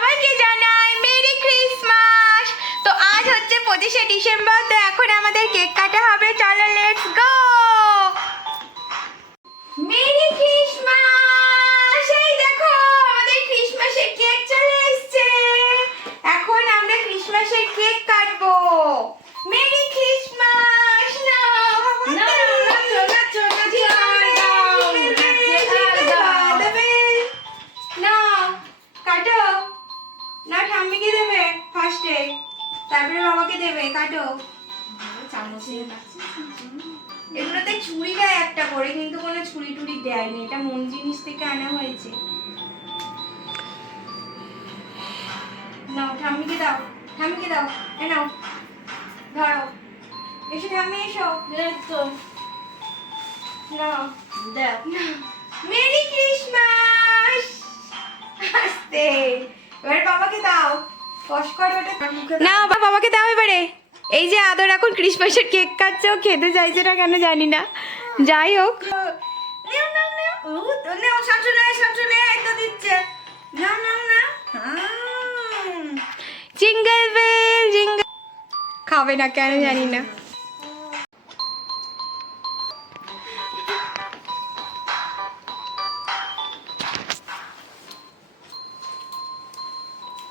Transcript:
সবাইকে জানাই merry Christmas. তো আজ হচ্ছে 25শে ডিসেম্বর, তো এখন আমাদের কেক কাটা হবে। চলো লেটস গো। Merry Christmas. এই দেখো আমাদের ক্রিসমাসের কেক চলে এসেছে। এখন আমরা ক্রিসমাসের কেক কাটবো। Merry Christmas. না না কাটো না, ঠাম্মিকে দেবে ফার্স্টে, তারপরে বাবাকে দেবে। কাটো। এগুলোতে ছুরি দেয় একটা করে, কিন্তু কোনো ছুরি টুরি দেয়নি, এটা মন জিনিস থেকে আনা হয়েছে। নাও ঠাম্মিকে দাও, ঠাম্মিকে দাও। এ নাও ধরো, এসো ঠাম্মি এসো। নাও দাও। Merry Christmas. আস্তে। এবার বাবাকে দাও, কষ করো ওটা মুখে। না বাবাকে দাও এবারে। এই যে আদর এখন ক্রিসমাসের কেক কাটছে, ও খেতে চাইছে না কেন জানি না। যাই হোক, জিঙ্গল বেল জিঙ্গল। খাবে না কেন জানি না।